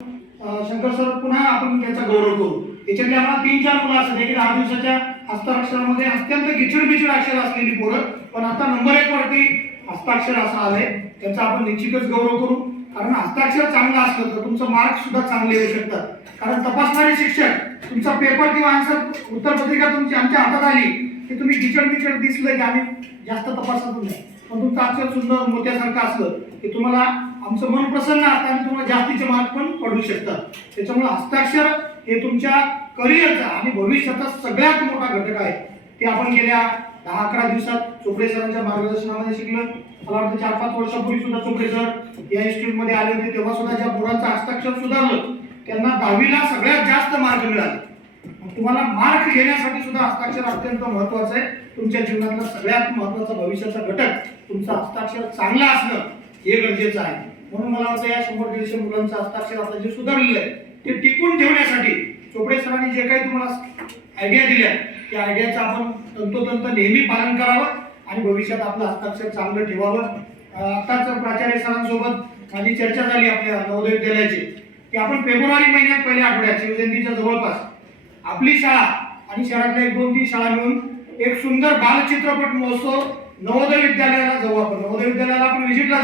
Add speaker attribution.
Speaker 1: Shankar sir पुन्हा आपण त्याचा गौरव करू. याच्यातले आम्हाला तीन चार मुलं असतात. देखील दहा दिवसाच्या हस्ताक्षरामध्ये अत्यंत गिचड बिचड अक्षर असलेली पोरं. पण आता नंबर एक वरती हस्ताक्षर असं आलंय त्याचा आपण निश्चितच गौरव करू. कारण हस्ताक्षर चांगलं असलं तर तुमचं मार्क सुद्धा चांगले येऊ शकतात. कारण तपासणारे शिक्षक तुमचा पेपर किंवा आन्सर उत्तरपत्रिका तुमची आमच्या हातात आली की तुम्ही गिचड बिचड दिसलं की आम्ही जास्त तपासत नाही पण तुमचं अक्षर सुंदर मोत्यासारखं असलं की तुम्हाला आमचं मन प्रसन्न असतं आणि तुम्हाला जास्तीचे मार्क पण पडू शकतात. त्याच्यामुळे हस्ताक्षर हे तुमच्या करिअरचा आणि भविष्याचा सगळ्यात मोठा घटक आहे. ते आपण गेल्या दहा अकरा दिवसात चोपडे सरांच्या मार्गदर्शनामध्ये शिकलं. मला वाटतं चार पाच वर्षापूर्वी सुद्धा चोपडे सर या इन्स्टिट्यूटमध्ये आले होते. तेव्हा सुद्धा ज्या मुलांचं हस्ताक्षर सुधारलं त्यांना दहावीला सगळ्यात जास्त मार्क मिळाले. तुम्हाला मार्क घेण्यासाठी सुद्धा हस्ताक्षर अत्यंत महत्वाचं आहे. तुमच्या जीवनातला सगळ्यात महत्त्वाचा भविष्याचा घटक तुमचं हस्ताक्षर चांगलं असणं हे गरजेचं आहे. म्हणून मला वाटतं या शंभर दीडशे मुलांचं हस्ताक्षर आता जे सुधारलेलं आहे ते टिकून ठेवण्यासाठी चोपडे सरांनी जे काही तुम्हाला आयडिया दिल्या त्या आयडियाचं आपण तंतोतंत नेहमी पालन करावं आणि भविष्यात आपलं हस्ताक्षर चांगलं ठेवावं. आताच आत्ताच प्राचार्य सरांसोबत माझी चर्चा झाली आपल्या नवोदय विद्यालयाची. की आपण फेब्रुवारी महिन्यात पहिल्या आठवड्यात शिवजयंतीच्या जवळपास. आपली शाळा आणि शहरातल्या एक दोन तीन शाळा मिळून एक सुंदर बालचित्रपट महोत्सव नवोदय विद्यालयाला जाऊ आपण. नवोदय विद्यालयाला आपण व्हिजिटला